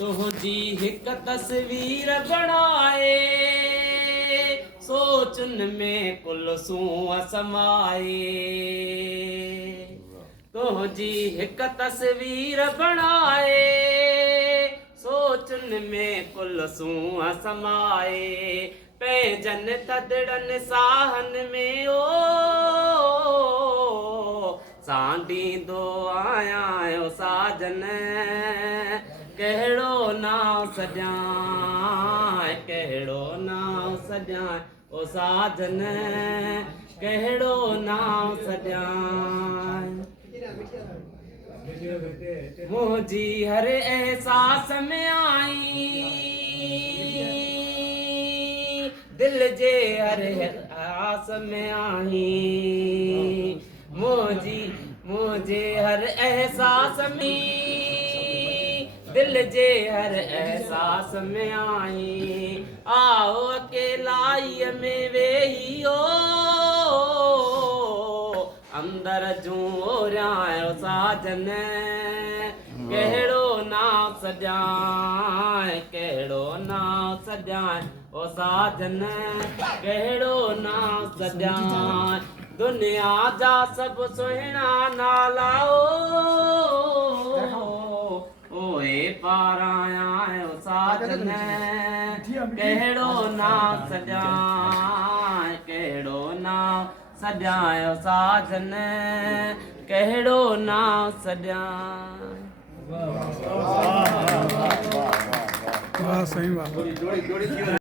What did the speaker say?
तुझी हिक तस्वीर बणाए सोचन में कुल सूं समाए तुझी हिक तस्वीर बणाए सोचन में कुल सूं समाए पैंजन थदड़न साहन में ओ सांडींदो आयां साजन कहिड़ो नाम सॼां कहिड़ो नाम सॼां ओ साजन कहिड़ो नाम सॼां मुंहिंजी हर एहसास में आई दिल जे हर आस में आई मुझे हर एहसास में दिल जे हर एहसास में आई आओ अकेलाई में वेही हो अंदर जूं ओरियां साजन कहिड़ो नाम सॼां कहिड़ो नाम सॼां ओ साजन कहिड़ो नाम सॼां दुनिया जा सभु सुहिणा नाला ओए पारां आयो साजन कहिड़ो नाम सॼां कहिड़ो नाम सॼां साजन कहिड़ो नाम सॼां वाह सही वाह